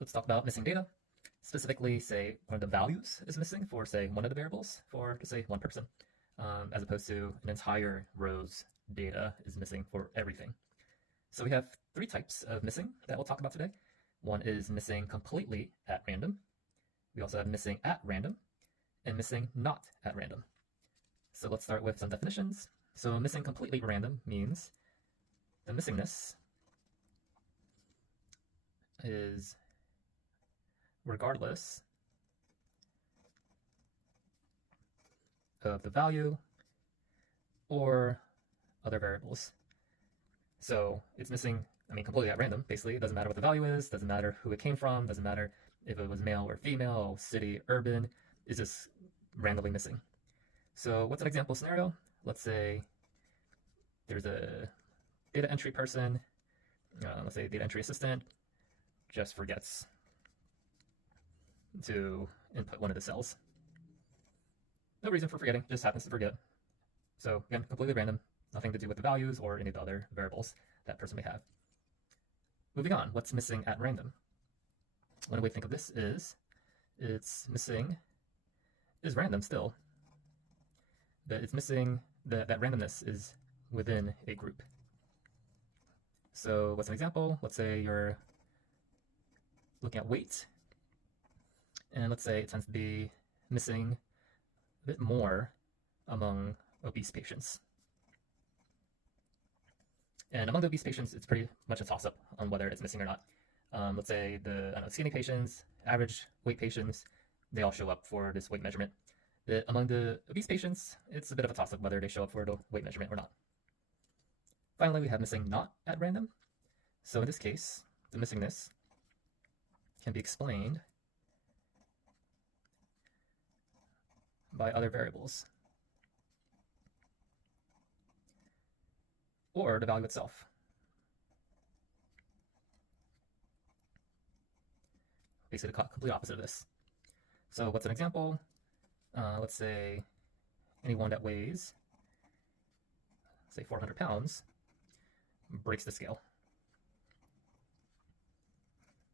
Let's talk about missing data. Specifically, say one of the values is missing for, say, one of the variables for, just say, one person, as opposed to an entire row's data is missing for everything. So we have three types of missing that we'll talk about today. One is missing completely at random. We also have missing at random and missing not at random. So let's start with some definitions. So missing completely random means the missingness is regardless of the value or other variables. So it's missing, completely at random. Basically, it doesn't matter what the value is, doesn't matter who it came from, doesn't matter if it was male or female, city, urban, it's just randomly missing. So what's an example scenario? Let's say there's a data entry person, let's say data entry assistant, just forgets to input one of the cells. No reason for forgetting, just happens to forget. So again, completely random, nothing to do with the values or any of the other variables that person may have. Moving on, what's missing at random? One way to think of this is it's missing is random still, but it's missing that randomness is within a group. So what's an example? Let's say you're looking at weight, and let's say it tends to be missing a bit more among obese patients. And among the obese patients, it's pretty much a toss-up on whether it's missing or not. Let's say the skinny patients, average weight patients, they all show up for this weight measurement. But among the obese patients, it's a bit of a toss-up whether they show up for the weight measurement or not. Finally, we have missing not at random. So in this case, the missingness can be explained by other variables or the value itself. Basically, the complete opposite of this. So what's an example? Let's say anyone that weighs, say 400 pounds, breaks the scale.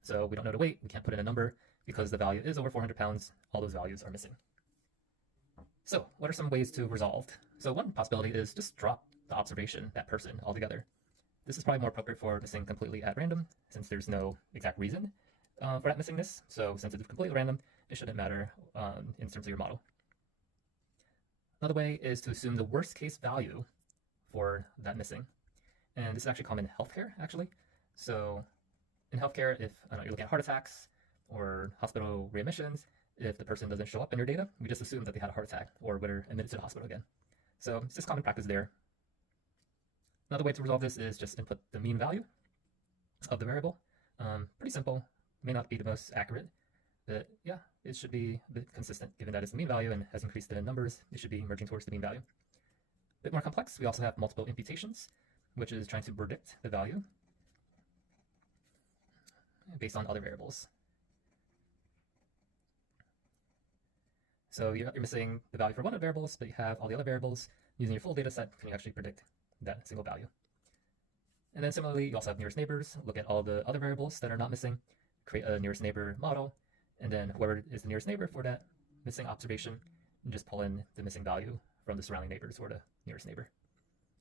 So we don't know the weight, we can't put in a number because the value is over 400 pounds, all those values are missing. So what are some ways to resolve? So one possibility is just drop the observation, that person, altogether. This is probably more appropriate for missing completely at random, since there's no exact reason for that missingness. So since it's completely random, it shouldn't matter in terms of your model. Another way is to assume the worst case value for that missing. And this is actually common in healthcare, actually. So in healthcare, if you're looking at heart attacks or hospital readmissions, if the person doesn't show up in your data, we just assume that they had a heart attack or were admitted to the hospital again. So it's just common practice there. Another way to resolve this is just input the mean value of the variable. Pretty simple, may not be the most accurate, but yeah, it should be a bit consistent given that it's the mean value and has increased in numbers, it should be merging towards the mean value. A bit more complex, we also have multiple imputations, which is trying to predict the value based on other variables. So you're missing the value for one of the variables, but you have all the other variables. Using your full data set, can you actually predict that single value? And then similarly, you also have nearest neighbors. Look at all the other variables that are not missing, create a nearest neighbor model, and then whoever is the nearest neighbor for that missing observation, and just pull in the missing value from the surrounding neighbors or the nearest neighbor.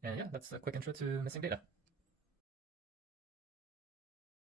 And yeah, that's a quick intro to missing data.